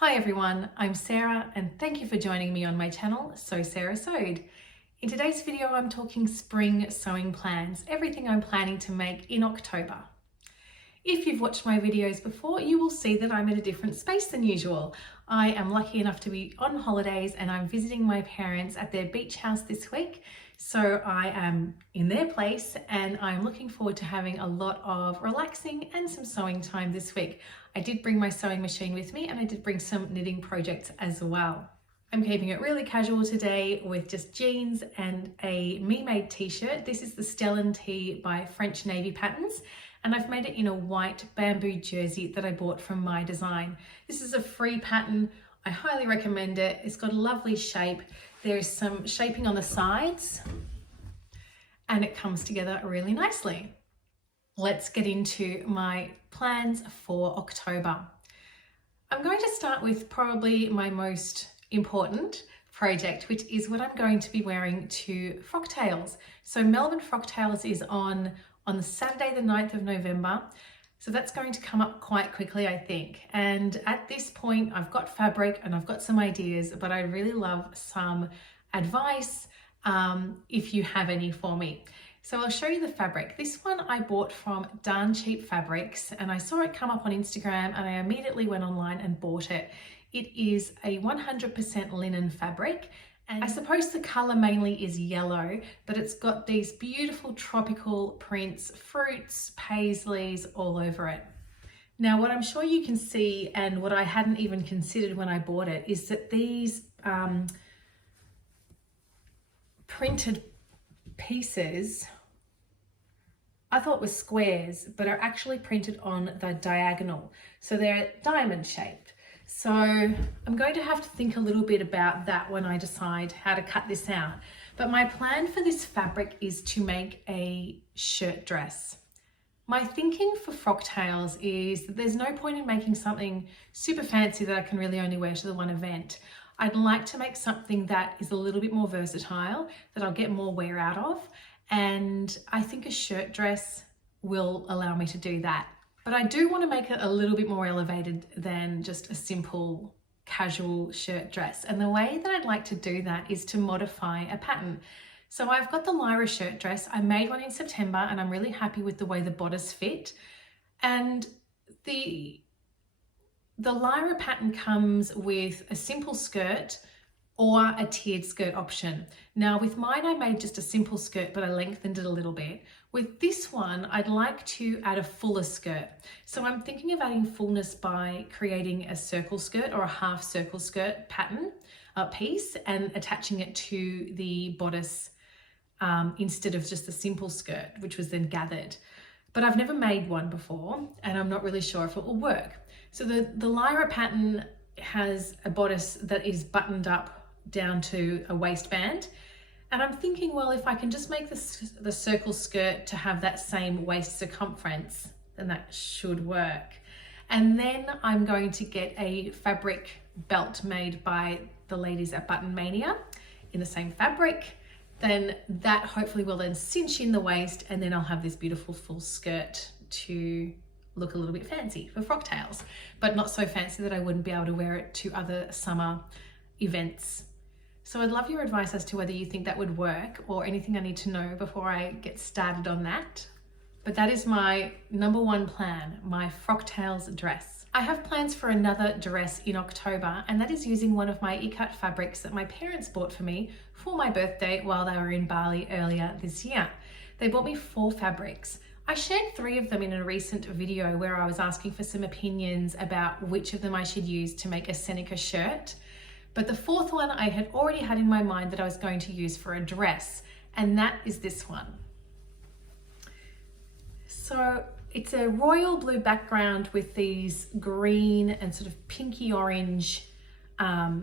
Hi everyone, I'm Sarah and thank you for joining me on my channel, So Sarah Sewed. In today's video, I'm talking spring sewing plans, everything I'm planning to make in October. If you've watched my videos before, you will see that I'm in a different space than usual. I am lucky enough to be on holidays and I'm visiting my parents at their beach house this week. So I am in their place and I'm looking forward to having a lot of relaxing and some sewing time this week. I did bring my sewing machine with me and I did bring some knitting projects as well. I'm keeping it really casual today with just jeans and a me-made t-shirt. This is the Stellan tee by French Navy Patterns. And I've made it in a white bamboo jersey that I bought from My Design. This is a free pattern. I highly recommend it. It's got a lovely shape. There's some shaping on the sides and it comes together really nicely. Let's get into my plans for October. I'm going to start with probably my most important project, which is what I'm going to be wearing to Frocktails. So Melbourne Frocktails is on the Saturday the 9th of November. So that's going to come up quite quickly, I think. And at this point, I've got fabric and I've got some ideas, but I really love some advice if you have any for me. So I'll show you the fabric. This one I bought from Darn Cheap Fabrics and I saw it come up on Instagram and I immediately went online and bought it. It is a 100% linen fabric. And I suppose the colour mainly is yellow, but it's got these beautiful tropical prints, fruits, paisleys all over it. Now, what I'm sure you can see and what I hadn't even considered when I bought it is that these printed pieces I thought were squares, but are actually printed on the diagonal. So they're diamond shaped. So I'm going to have to think a little bit about that when I decide how to cut this out. But my plan for this fabric is to make a shirt dress. My thinking for Frocktails is that there's no point in making something super fancy that I can really only wear to the one event. I'd like to make something that is a little bit more versatile, that I'll get more wear out of. And I think a shirt dress will allow me to do that. But I do want to make it a little bit more elevated than just a simple casual shirt dress. And the way that I'd like to do that is to modify a pattern. So I've got the Lyra shirt dress. I made one in September and I'm really happy with the way the bodice fit. And the Lyra pattern comes with a simple skirt or a tiered skirt option. Now with mine, I made just a simple skirt, but I lengthened it a little bit. With this one, I'd like to add a fuller skirt. So I'm thinking of adding fullness by creating a circle skirt or a half circle skirt pattern piece and attaching it to the bodice instead of just a simple skirt, which was then gathered. But I've never made one before and I'm not really sure if it will work. So the Lyra pattern has a bodice that is buttoned up down to a waistband. And I'm thinking, well, if I can just make the circle skirt to have that same waist circumference, then that should work. And then I'm going to get a fabric belt made by the ladies at Button Mania in the same fabric. Then that hopefully will then cinch in the waist and then I'll have this beautiful full skirt to look a little bit fancy for Frocktails, but not so fancy that I wouldn't be able to wear it to other summer events. So I'd love your advice as to whether you think that would work or anything I need to know before I get started on that. But that is my number one plan, my Frocktails dress. I have plans for another dress in October, and that is using one of my Ikat fabrics that my parents bought for me for my birthday while they were in Bali earlier this year. They bought me 4 fabrics. I shared 3 of them in a recent video where I was asking for some opinions about which of them I should use to make a Seneca shirt. But the 4th one I had already had in my mind that I was going to use for a dress, and that is this one. So it's a royal blue background with these green and sort of pinky orange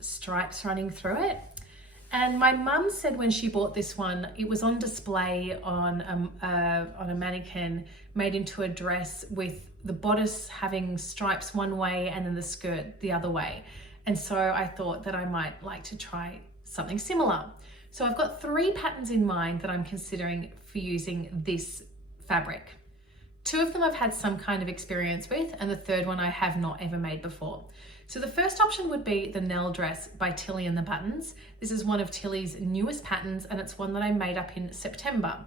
stripes running through it. And my mum said when she bought this one, it was on display on a mannequin made into a dress with the bodice having stripes one way and then the skirt the other way. And so I thought that I might like to try something similar. So I've got 3 patterns in mind that I'm considering for using this fabric. 2 of them I've had some kind of experience with, and the third one I have not ever made before. So the first option would be the Nell dress by Tilly and the Buttons. This is one of Tilly's newest patterns, and it's one that I made up in September.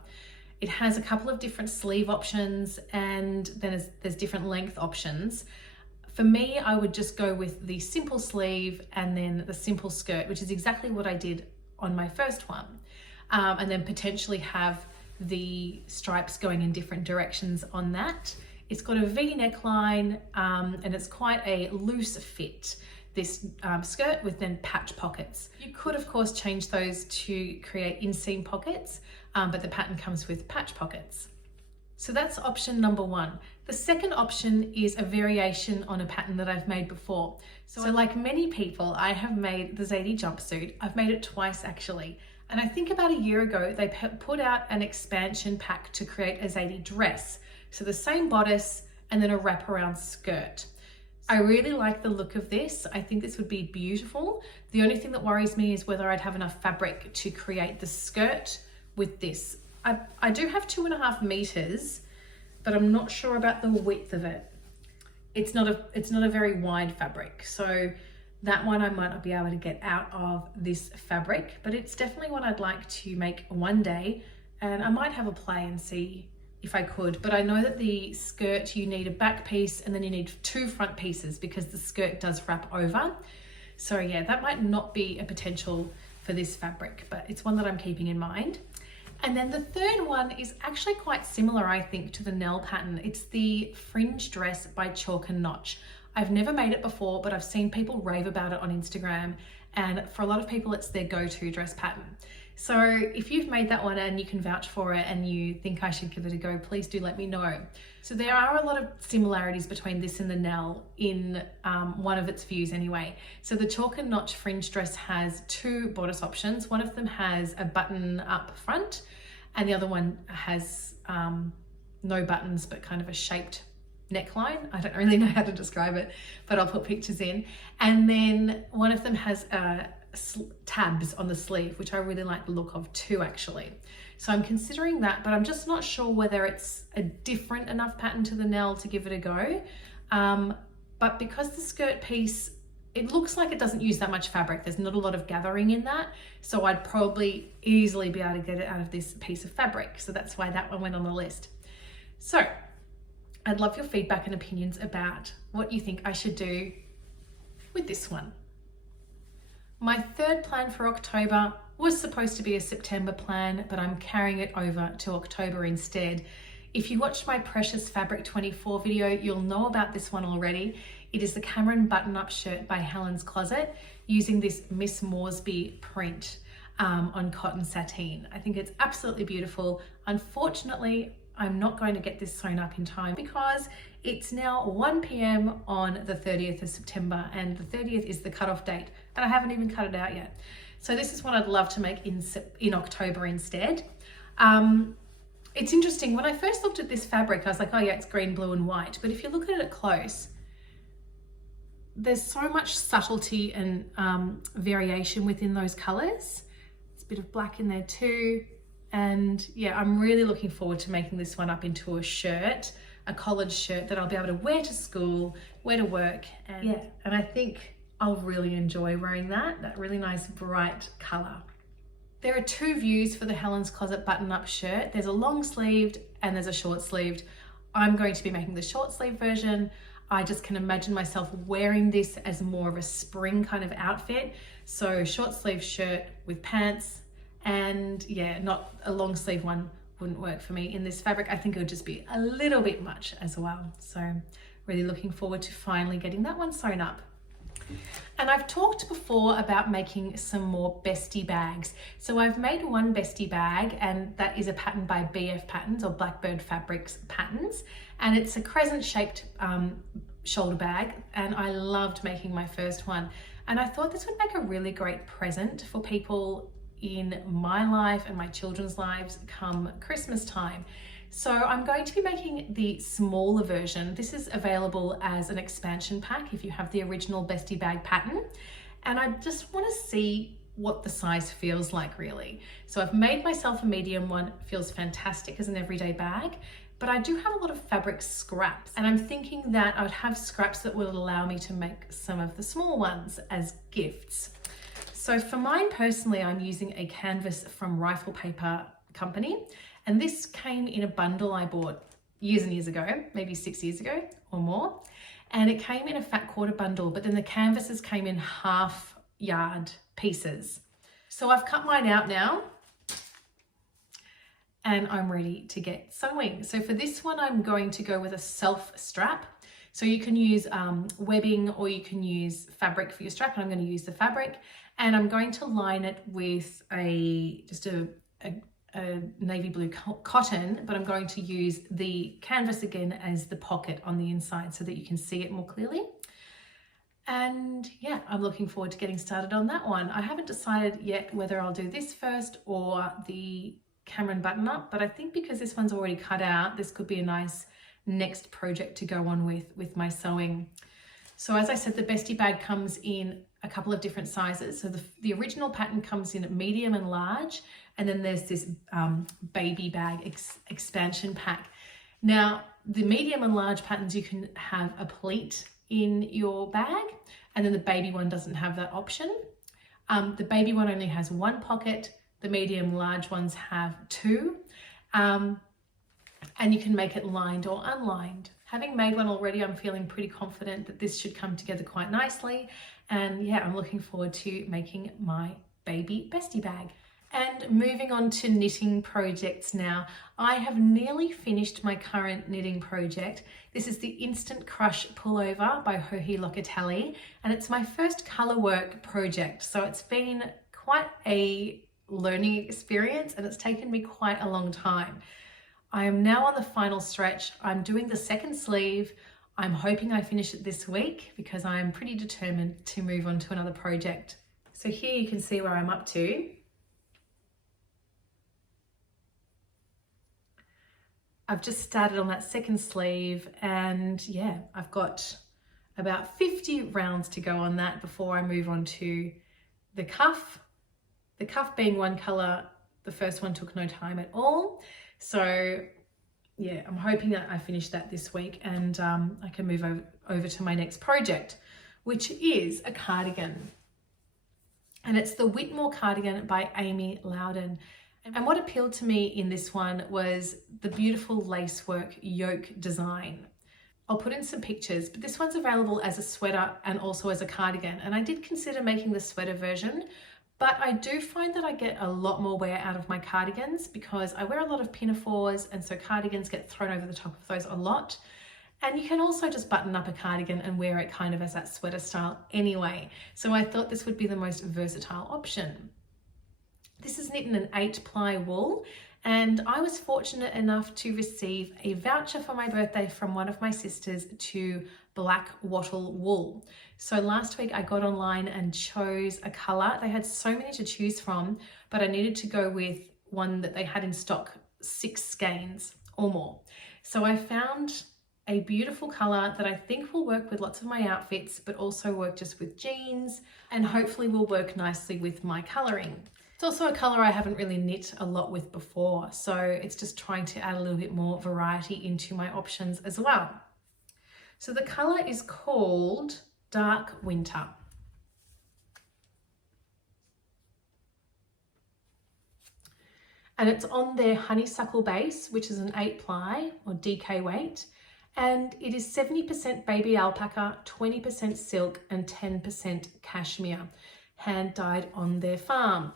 It has a couple of different sleeve options, and then there's different length options. For me, I would just go with the simple sleeve and then the simple skirt, which is exactly what I did on my first one. And then potentially have the stripes going in different directions on that. It's got a V neckline, and it's quite a loose fit, this skirt, with then patch pockets. You could of course change those to create inseam pockets, but the pattern comes with patch pockets. So that's option number 1. The second option is a variation on a pattern that I've made before. So like many people, I have made the Zadie jumpsuit. I've made it twice actually. And I think about a year ago, they put out an expansion pack to create a Zadie dress. So the same bodice and then a wraparound skirt. I really like the look of this. I think this would be beautiful. The only thing that worries me is whether I'd have enough fabric to create the skirt with this. I do have 2.5 meters, but I'm not sure about the width of it. It's not a very wide fabric. So that one I might not be able to get out of this fabric, but it's definitely what I'd like to make one day, and I might have a play and see if I could. But I know that the skirt, you need a back piece and then you need 2 front pieces because the skirt does wrap over. So yeah, that might not be a potential for this fabric, but it's one that I'm keeping in mind. And then the third one is actually quite similar, I think, to the Nell pattern. It's the fringe dress by Chalk and Notch. I've never made it before, but I've seen people rave about it on Instagram, and for a lot of people it's their go-to dress pattern. So if you've made that one and you can vouch for it and you think I should give it a go, please do let me know. So there are a lot of similarities between this and the Nell in one of its views anyway. So the Chalk and Notch fringe dress has 2 bodice options. One of them has a button up front and the other one has no buttons but kind of a shaped neckline. I don't really know how to describe it, but I'll put pictures in. And then one of them has tabs on the sleeve, which I really like the look of too, actually. So I'm considering that, but I'm just not sure whether it's a different enough pattern to the Nell to give it a go. But because the skirt piece, it looks like it doesn't use that much fabric. There's not a lot of gathering in that. So I'd probably easily be able to get it out of this piece of fabric. So that's why that one went on the list. So I'd love your feedback and opinions about what you think I should do with this one. My third plan for October was supposed to be a September plan, but I'm carrying it over to October instead. If you watched my Precious Fabric 24 video, you'll know about this one already. It is the Cameron button-up shirt by Helen's Closet using this Miss Moresby print on cotton sateen. I think it's absolutely beautiful. Unfortunately, I'm not going to get this sewn up in time because it's now 1 p.m. on the 30th of September and the 30th is the cutoff date and I haven't even cut it out yet. So this is what I'd love to make in October instead. It's interesting, when I first looked at this fabric, I was like, oh yeah, it's green, blue and white. But if you look at it close, there's so much subtlety and variation within those colors. There's a bit of black in there too. And yeah, I'm really looking forward to making this one up into a shirt, a collared shirt that I'll be able to wear to school, wear to work. And I think I'll really enjoy wearing that really nice bright color. There are 2 views for the Helen's Closet button-up shirt. There's a long sleeved and there's a short sleeved. I'm going to be making the short sleeve version. I just can imagine myself wearing this as more of a spring kind of outfit. So short sleeve shirt with pants, and yeah, not a long sleeve one wouldn't work for me in this fabric. I think it would just be a little bit much as well. So really looking forward to finally getting that one sewn up. And I've talked before about making some more Bestie bags. So I've made one Bestie bag, and that is a pattern by BF Patterns or Blackbird Fabrics Patterns. And it's a crescent shaped shoulder bag, and I loved making my first one. And I thought this would make a really great present for people in my life and my children's lives come Christmas time. So I'm going to be making the smaller version. This is available as an expansion pack if you have the original Bestie bag pattern. And I just want to see what the size feels like really. So I've made myself a medium one. It feels fantastic as an everyday bag. but I do have a lot of fabric scraps, and I'm thinking that I would have scraps that will allow me to make some of the small ones as gifts. So for mine personally, I'm using a canvas from Rifle Paper Company, and this came in a bundle I bought years and years ago, maybe 6 years ago or more, and it came in a fat quarter bundle, but then the canvases came in half yard pieces. So I've cut mine out now and I'm ready to get sewing. So for this one, I'm going to go with a self strap. So you can use webbing or you can use fabric for your strap, and I'm going to use the fabric, and I'm going to line it with just a navy blue cotton, but I'm going to use the canvas again as the pocket on the inside so that you can see it more clearly. And yeah, I'm looking forward to getting started on that one. I haven't decided yet whether I'll do this first or the Cameron button up, but I think because this one's already cut out, this could be a nice next project to go on with my sewing. So as I said, the Bestie bag comes in a couple of different sizes. So the original pattern comes in medium and large, and then there's this baby bag expansion pack. Now, the medium and large patterns, you can have a pleat in your bag, and then the baby one doesn't have that option. The baby one only has one pocket, the medium large ones have two, and you can make it lined or unlined. Having made one already, I'm feeling pretty confident that this should come together quite nicely. And yeah, I'm looking forward to making my baby Bestie bag. And moving on to knitting projects now. I have nearly finished my current knitting project. This is the Instant Crush Pullover by Joji Locatelli, and it's my first color work project. So it's been quite a learning experience, and it's taken me quite a long time. I am now on the final stretch. I'm doing the second sleeve. I'm hoping I finish it this week because I am pretty determined to move on to another project. So here you can see where I'm up to. I've just started on that second sleeve, and yeah, I've got about 50 rounds to go on that before I move on to the cuff. The cuff being one color, the first one took no time at all. So yeah, I'm hoping that I finish that this week, and I can move over to my next project, which is a cardigan. And it's the Whitmore cardigan by Amy Loudon. And what appealed to me in this one was the beautiful lacework yoke design. I'll put in some pictures, but this one's available as a sweater and also as a cardigan. And I did consider making the sweater version, but I do find that I get a lot more wear out of my cardigans because I wear a lot of pinafores, and so cardigans get thrown over the top of those a lot. And you can also just button up a cardigan and wear it kind of as that sweater style anyway. So I thought this would be the most versatile option. This is knit in an 8-ply wool, and I was fortunate enough to receive a voucher for my birthday from one of my sisters to black wattle wool. So last week I got online and chose a color. They had so many to choose from, but I needed to go with one that they had in stock 6 skeins or more. So I found a beautiful color that I think will work with lots of my outfits, but also work just with jeans, and hopefully will work nicely with my coloring. It's also a color I haven't really knit a lot with before, so it's just trying to add a little bit more variety into my options as well. So the color is called Dark Winter. And it's on their honeysuckle base, which is an 8-ply or DK weight. And it is 70% baby alpaca, 20% silk, and 10% cashmere, hand dyed on their farm.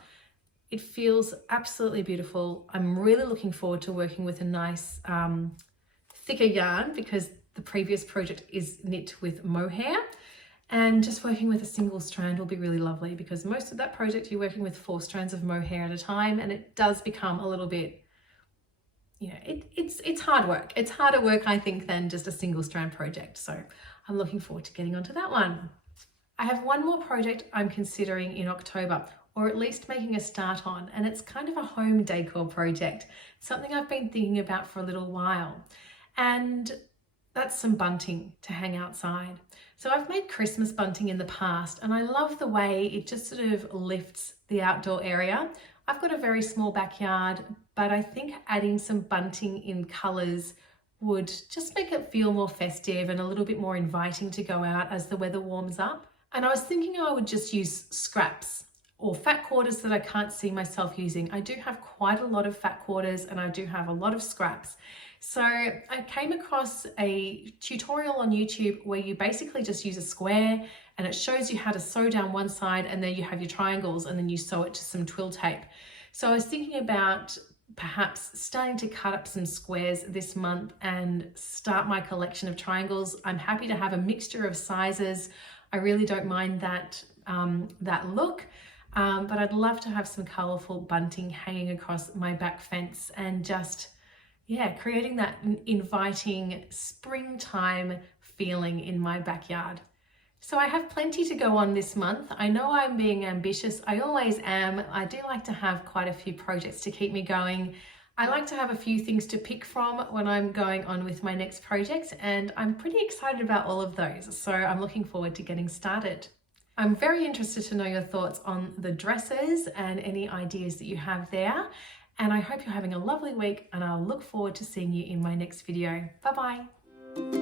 It feels absolutely beautiful. I'm really looking forward to working with a nice thicker yarn because the previous project is knit with mohair, and just working with a single strand will be really lovely because most of that project you're working with 4 strands of mohair at a time, and it does become a little bit, you know, it's hard work. It's harder work, I think, than just a single strand project. So I'm looking forward to getting onto that one. I have one more project I'm considering in October, or at least making a start on, and it's kind of a home decor project, something I've been thinking about for a little while, and that's some bunting to hang outside. So I've made Christmas bunting in the past, and I love the way it just sort of lifts the outdoor area. I've got a very small backyard, but I think adding some bunting in colours would just make it feel more festive and a little bit more inviting to go out as the weather warms up. And I was thinking I would just use scraps or fat quarters that I can't see myself using. I do have quite a lot of fat quarters and I do have a lot of scraps. So I came across a tutorial on YouTube where you basically just use a square and it shows you how to sew down one side, and then you have your triangles and then you sew it to some twill tape. So I was thinking about perhaps starting to cut up some squares this month and start my collection of triangles. I'm happy to have a mixture of sizes. I really don't mind that, that look. But I'd love to have some colourful bunting hanging across my back fence and just, yeah, creating that inviting springtime feeling in my backyard. So I have plenty to go on this month. I know I'm being ambitious. I always am. I do like to have quite a few projects to keep me going. I like to have a few things to pick from when I'm going on with my next project, and I'm pretty excited about all of those. So I'm looking forward to getting started. I'm very interested to know your thoughts on the dresses and any ideas that you have there. And I hope you're having a lovely week, and I'll look forward to seeing you in my next video. Bye-bye.